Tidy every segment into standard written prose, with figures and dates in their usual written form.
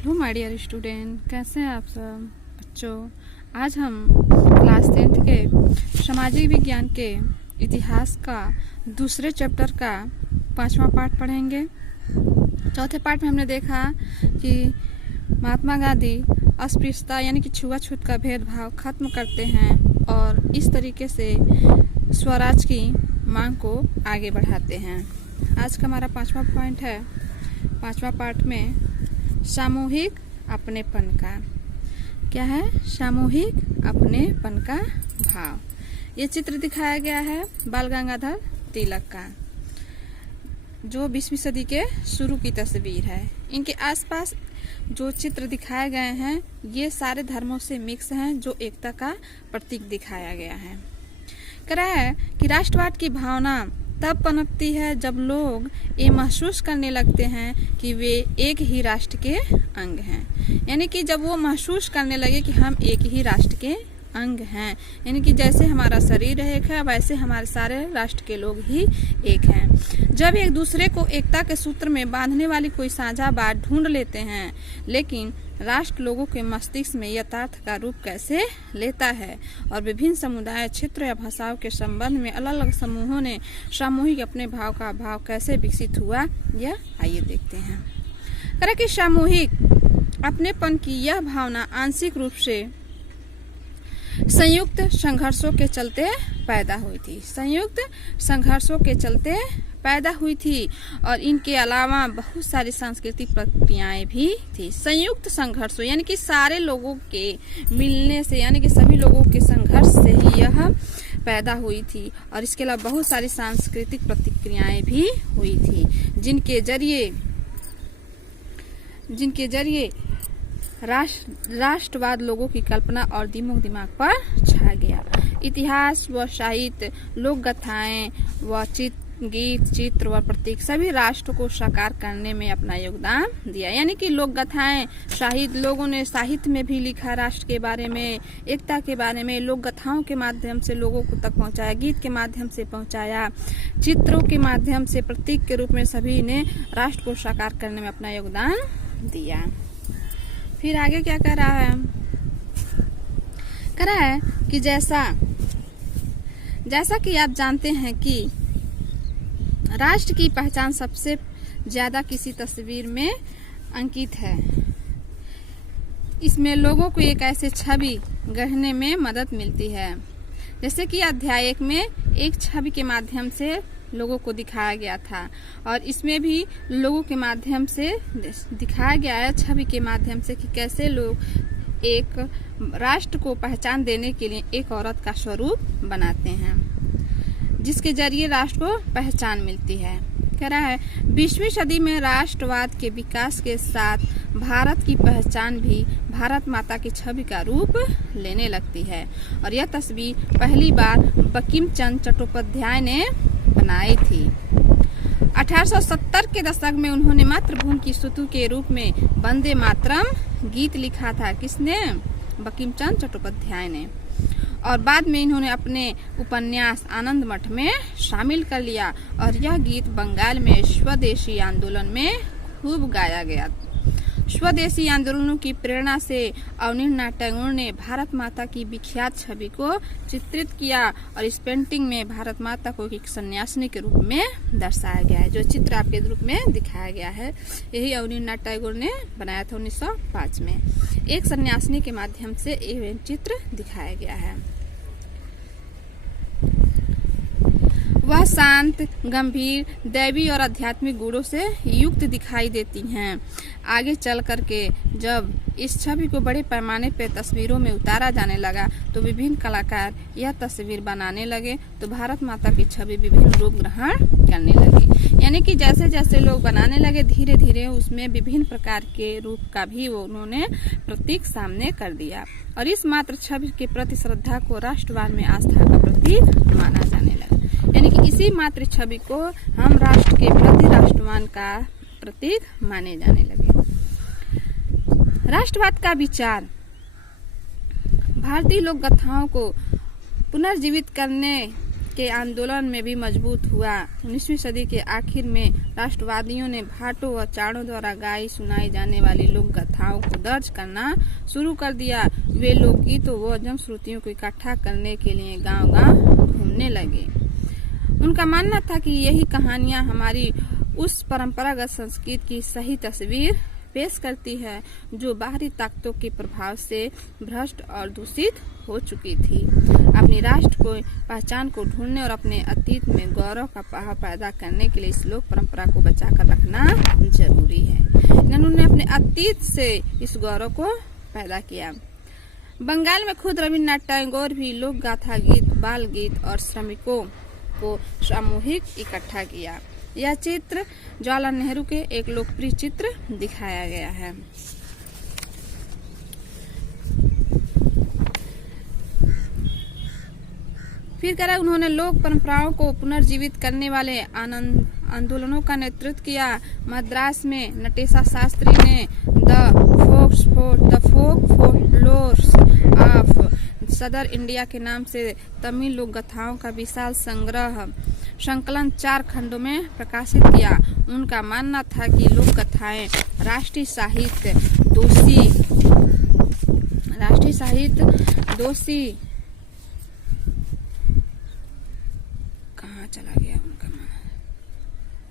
Hello my dear student, कैसे हैं आप सब बच्चों। आज हम क्लास 10th के सामाजिक विज्ञान के इतिहास का दूसरे चैप्टर का 5वां पार्ट पढ़ेंगे। चौथे पार्ट में हमने देखा कि महात्मा गांधी अस्पृश्यता यानी कि छुआछूत का भेदभाव खत्म करते हैं और इस तरीके से स्वराज की मांग को आगे बढ़ाते हैं। आज का हमारा 5वां पॉइंट है, 5वां पार्ट में सामूहिक अपनेपन का। क्या है? सामूहिक अपनेपन का भाव। ये चित्र दिखाया गया है बाल गंगाधर तिलक का, जो 20वीं सदी के शुरू की तस्वीर है। इनके आसपास जो चित्र दिखाए गए हैं ये सारे धर्मों से मिक्स हैं, जो एकता का प्रतीक दिखाया गया है। कह रहा है कि राष्ट्रवाद की भावना तब पनपती है जब लोग ये महसूस करने लगते हैं कि वे एक ही राष्ट्र के अंग हैं। यानी कि जब वो महसूस करने लगे कि हम एक ही राष्ट्र के अंग हैं, यानी कि जैसे हमारा शरीर एक है वैसे हमारे सारे राष्ट्र के लोग ही एक हैं। जब एक दूसरे को एकता के सूत्र में बांधने वाली कोई साझा बात ढूंढ लेते हैं, लेकिन राष्ट्र लोगों के मस्तिष्क में यथार्थ का रूप कैसे लेता है और विभिन्न समुदाय, क्षेत्र या भाषाओं के संबंध में अलग अलग समूहों ने सामूहिक अपने भाव का भाव कैसे विकसित हुआ, यह आइए देखते हैं। करें कि सामूहिक अपनेपन की यह भावना आंशिक रूप से संयुक्त संघर्षों के चलते पैदा हुई थी। संयुक्त संघर्षों के चलते पैदा हुई थी और इनके अलावा बहुत सारी सांस्कृतिक प्रक्रियाएं भी थी। संयुक्त संघर्षों यानी कि सारे लोगों के मिलने से, यानी कि सभी लोगों के संघर्ष से ही यह पैदा हुई थी। और इसके अलावा बहुत सारी सांस्कृतिक प्रतिक्रियाएं भी हुई थी, जिनके जरिए राष्ट्रवाद लोगों की कल्पना और दिमाग पर छा गया। इतिहास व साहित्य, लोक गाथाएं व गीत, चित्र व प्रतीक सभी राष्ट्र को साकार करने में अपना योगदान दिया। यानी कि लोक गाथाएं, साहित्य, लोगों ने साहित्य में भी लिखा राष्ट्र के बारे में, एकता के बारे में, लोक गाथाओं के माध्यम से लोगों को तक पहुंचाया, गीत के माध्यम से पहुंचाया, चित्रों के माध्यम से प्रतीक के रूप में सभी ने राष्ट्र को साकार करने में अपना योगदान दिया। फिर आगे क्या कह रहा है? कह रहा है कि जैसा कि आप जानते हैं कि राष्ट्र की पहचान सबसे ज्यादा किसी तस्वीर में अंकित है। इसमें लोगों को एक ऐसे छवि गढ़ने में मदद मिलती है, जैसे कि अध्याय 1 में एक छवि के माध्यम से लोगों को दिखाया गया था, और इसमें भी लोगों के माध्यम से दिखाया गया है, छवि के माध्यम से, कि कैसे लोग एक राष्ट्र को पहचान देने के लिए एक औरत का स्वरूप बनाते हैं, जिसके जरिए राष्ट्र को पहचान मिलती है। कह रहा है 20वीं सदी में राष्ट्रवाद के विकास के साथ भारत की पहचान भी भारत माता की छवि का रूप लेने लगती है, और यह तस्वीर पहली बार बंकिम चंद्र चट्टोपाध्याय ने बनाई थी। 1870 के दशक में उन्होंने मातृभूमि की स्तुति के रूप में वंदे मातरम गीत लिखा था। किसने? बंकिम चंद्र चट्टोपाध्याय ने। और बाद में इन्होंने अपने उपन्यास आनंद मठ में शामिल कर लिया, और यह गीत बंगाल में स्वदेशी आंदोलन में खूब गाया गया। स्वदेशी आंदोलनों की प्रेरणा से अवनींद्रनाथ टैगोर ने भारत माता की विख्यात छवि को चित्रित किया, और इस पेंटिंग में भारत माता को एक सन्यासिनी के रूप में दर्शाया गया है। जो चित्र आपके रूप में दिखाया गया है, यही अवनींद्रनाथ टैगोर ने बनाया था 1905 में। एक सन्यासिनी के माध्यम से यह चित्र दिखाया गया है। वह शांत, गंभीर, दैवी और आध्यात्मिक गुणों से युक्त दिखाई देती हैं। आगे चल करके जब इस छवि को बड़े पैमाने पर तस्वीरों में उतारा जाने लगा, तो विभिन्न कलाकार यह तस्वीर बनाने लगे, तो भारत माता की छवि विभिन्न रूप ग्रहण करने लगी। यानी कि जैसे जैसे लोग बनाने लगे, धीरे धीरे उसमें विभिन्न प्रकार के रूप का भी वो उन्होंने प्रतीक सामने कर दिया, और इस मात्र छवि के प्रति श्रद्धा को राष्ट्रवाद में आस्था का प्रतीक माना जाने लगा। यानी कि इसी मात्र छवि को हम राष्ट्र के प्रति राष्ट्रवाद का प्रतीक माने जाने लगे। राष्ट्रवाद का विचार भारतीय लोक गाथाओं को पुनर्जीवित करने के आंदोलन में भी मजबूत हुआ। 19वीं सदी के आखिर में राष्ट्रवादियों ने भाटों व चाड़ों द्वारा गाई सुनाई जाने वाली लोक गाथाओं को दर्ज करना शुरू कर दिया। वे लोकगीतों व जनश्रुतियों को इकट्ठा करने के लिए गांव-गांव घूमने लगे। उनका मानना था कि यही कहानियां हमारी उस परंपरागत संस्कृति की सही तस्वीर पेश करती है जो बाहरी ताकतों के प्रभाव से भ्रष्ट और दूषित हो चुकी थी। अपनी राष्ट्र को पहचान को ढूंढने और अपने अतीत में गौरव का भाव पैदा करने के लिए इस लोक परंपरा को बचाकर रखना जरूरी है। उन्होंने अपने अतीत से इस गौरव को पैदा किया। बंगाल में खुद रविन्द्रनाथ टैगोर भी लोक गाथा गीत, बाल गीत और श्रमिकों को सामूहिक इकट्ठा किया। यह चित्र जवाहरलाल नेहरू के एक लोकप्रिय चित्र दिखाया गया है। फिर कह रहा है उन्होंने लोक परंपराओं को पुनर्जीवित करने वाले आंदोलनों का नेतृत्व किया। मद्रास में नटेशा शास्त्री ने द फोक फोकलोर्स ऑफ सदर इंडिया के नाम से तमिल लोक गाथाओं का विशाल संकलन 4 खंडों में प्रकाशित किया। उनका मानना था कि लोक कथाएं राष्ट्रीय साहित्य दोषी कहाँ चला गया उनका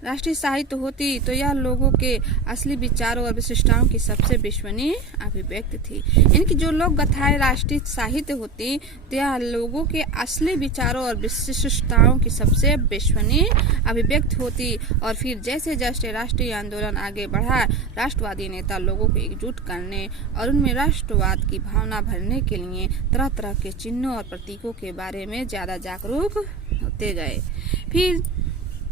राष्ट्रीय साहित्य होती तो यह लोगों के असली विचारों और विशिष्टताओं की सबसे विश्वसनीय अभिव्यक्ति थी। इनकी जो लोक गाथाएं राष्ट्रीय साहित्य होती तो यह लोगों के असली विचारों और विशिष्टताओं की सबसे विश्वसनीय अभिव्यक्ति होती। और फिर जैसे जैसे राष्ट्रीय आंदोलन आगे बढ़ा, राष्ट्रवादी नेता लोगों को एकजुट करने और उनमें राष्ट्रवाद की भावना भरने के लिए तरह तरह के चिन्हों और प्रतीकों के बारे में ज्यादा जागरूक होते गए। फिर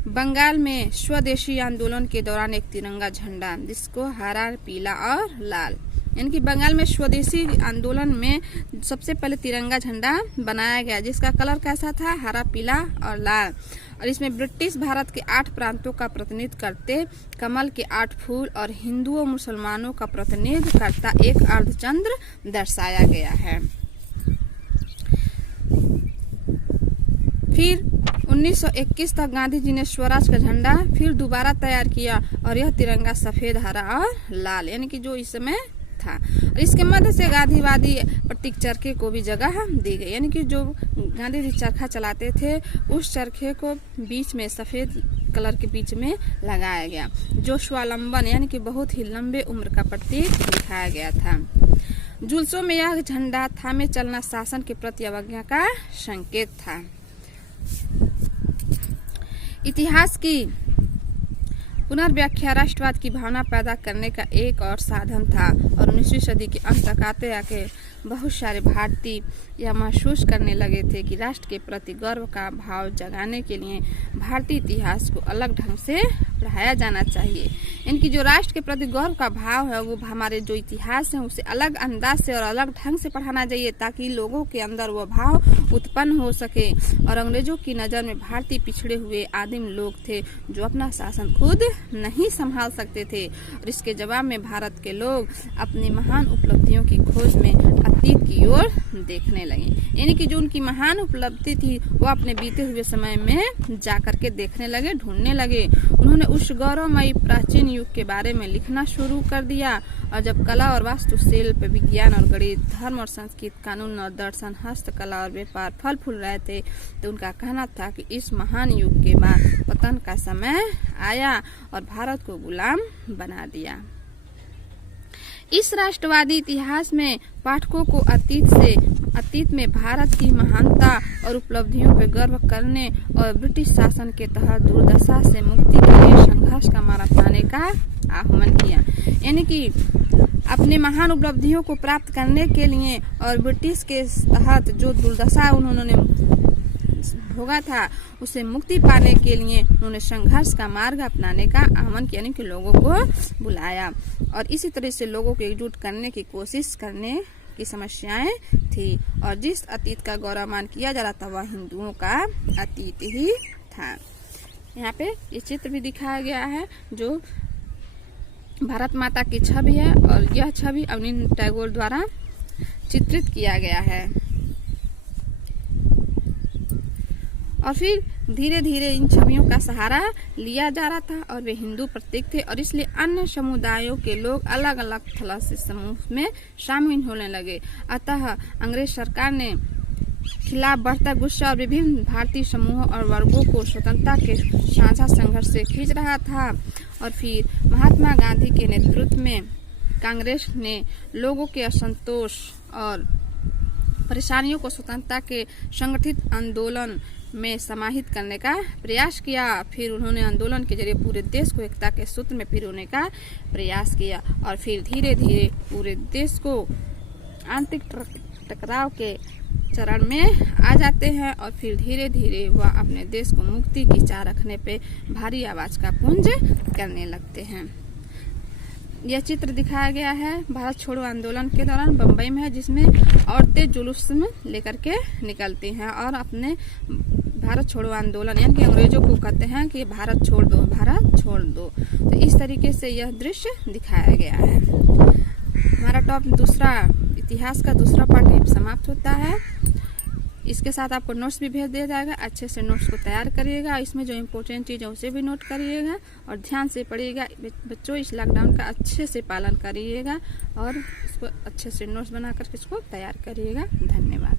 बंगाल में स्वदेशी आंदोलन के दौरान एक तिरंगा झंडा जिसको हरा, पीला और लाल, यानी कि बंगाल में स्वदेशी आंदोलन में सबसे पहले तिरंगा झंडा बनाया गया जिसका कलर कैसा था, हरा, पीला और लाल। और इसमें ब्रिटिश भारत के 8 प्रांतों का प्रतिनिधित्व करते कमल के 8 फूल और हिंदुओं मुसलमानों का प्रतिनिधित्व करता एक अर्धचंद्र दर्शाया गया है। फिर 1921 तक गांधी जी ने स्वराज का झंडा फिर दोबारा तैयार किया और यह तिरंगा सफेद, हरा और लाल, यानी कि जो इस समय था। और इसके मध्य से गांधीवादी प्रतीक चरखे को भी जगह दी गई, यानी कि जो गांधी जी चरखा चलाते थे उस चरखे को बीच में सफेद कलर के बीच में लगाया गया जो स्वावलंबन यानी कि बहुत ही लंबे उम्र का प्रतीक दिखाया गया था। जुलूसों में यह झंडा थामे चलना शासन के प्रति अवज्ञा का संकेत था। इतिहास की पुनर्व्याख्या राष्ट्रवाद की भावना पैदा करने का एक और साधन था और 19वीं सदी के अंत तक आते आके बहुत सारे भारतीय यह महसूस करने लगे थे कि राष्ट्र के प्रति गर्व का भाव जगाने के लिए भारतीय इतिहास को अलग ढंग से पढ़ाया जाना चाहिए। इनकी जो राष्ट्र के प्रति गर्व का भाव है वो हमारे जो इतिहास है उसे अलग अंदाज से और अलग ढंग से पढ़ाना चाहिए ताकि लोगों के अंदर वह भाव उत्पन्न हो सके। और अंग्रेजों की नज़र में भारतीय पिछड़े हुए आदिम लोग थे जो अपना शासन खुद नहीं संभाल सकते थे और इसके जवाब में भारत के लोग अपनी महान उपलब्धियों की खोज में अतीत की ओर देखने लगे, यानी कि जो उनकी महान उपलब्धि थी वो अपने बीते हुए समय में जाकर के देखने लगे, ढूंढने लगे। उन्होंने उस गौरवमयी प्राचीन युग के बारे में लिखना शुरू कर दिया और जब कला और वास्तुशिल्प, विज्ञान और गणित, धर्म और संस्कृत, कानून और दर्शन, हस्तकला और व्यापार फल फूल रहे थे तो उनका कहना था कि इस महान युग के बाद पतन का समय आया और भारत को गुलाम बना दिया। इस राष्ट्रवादी इतिहास में पाठकों को अतीत में भारत की महानता और उपलब्धियों पर गर्व करने और ब्रिटिश शासन के तहत दुर्दशा से मुक्ति के लिए संघर्ष का मार्ग अपनाने का आह्वान किया, यानी कि अपने महान उपलब्धियों को प्राप्त करने के लिए और ब्रिटिश के तहत जो दुर्दशा उन्होंने भोगा था उसे मुक्ति पाने के लिए उन्होंने संघर्ष का मार्ग अपनाने का आह्वान किया, यानी कि लोगों को बुलाया और इसी तरह से लोगों को एकजुट करने की कोशिश करने की समस्याएं थी। और जिस अतीत का गौरवमान किया जा रहा था वह हिंदुओं का अतीत ही था। यहाँ पे ये चित्र भी दिखाया गया है जो भारत माता की छवि है और यह छवि रविन्द्रनाथ टैगोर द्वारा चित्रित किया गया है। और फिर धीरे धीरे इन छवियों का सहारा लिया जा रहा था और वे हिंदू प्रतीक थे और इसलिए अन्य समुदायों के लोग अलग अलग थलसेन समूह में शामिल होने लगे। अतः अंग्रेज सरकार ने खिलाफ बढ़ता गुस्सा और विभिन्न भारतीय समूहों और वर्गों को स्वतंत्रता के साझा संघर्ष से खींच रहा था। और फिर महात्मा गांधी के नेतृत्व में कांग्रेस ने लोगों के असंतोष और परेशानियों को स्वतंत्रता के संगठित आंदोलन में समाहित करने का प्रयास किया। फिर उन्होंने आंदोलन के जरिए पूरे देश को एकता के सूत्र में पिरोने का प्रयास किया और फिर धीरे धीरे पूरे देश को आंतरिक टकराव के चरण में आ जाते हैं और फिर धीरे धीरे वह अपने देश को मुक्ति की चाह रखने पे भारी आवाज का पुंज करने लगते हैं। यह चित्र दिखाया गया है भारत छोड़ो आंदोलन के दौरान बम्बई में है, जिसमें औरतें जुलूस में लेकर के निकलती हैं और अपने भारत छोड़ो आंदोलन यानी कि अंग्रेजों को कहते हैं कि भारत छोड़ दो, भारत छोड़ दो। तो इस तरीके से यह दृश्य दिखाया गया है। हमारा टॉप दूसरा इतिहास का दूसरा पार्ट समाप्त होता है। इसके साथ आपको नोट्स भी भेज दिया जाएगा। अच्छे से नोट्स को तैयार करिएगा, इसमें जो इम्पोर्टेंट चीज़ है उसे भी नोट करिएगा और ध्यान से पढ़िएगा। बच्चों इस लॉकडाउन का अच्छे से पालन करिएगा और इसको अच्छे से नोट्स बनाकर इसको तैयार करिएगा। धन्यवाद।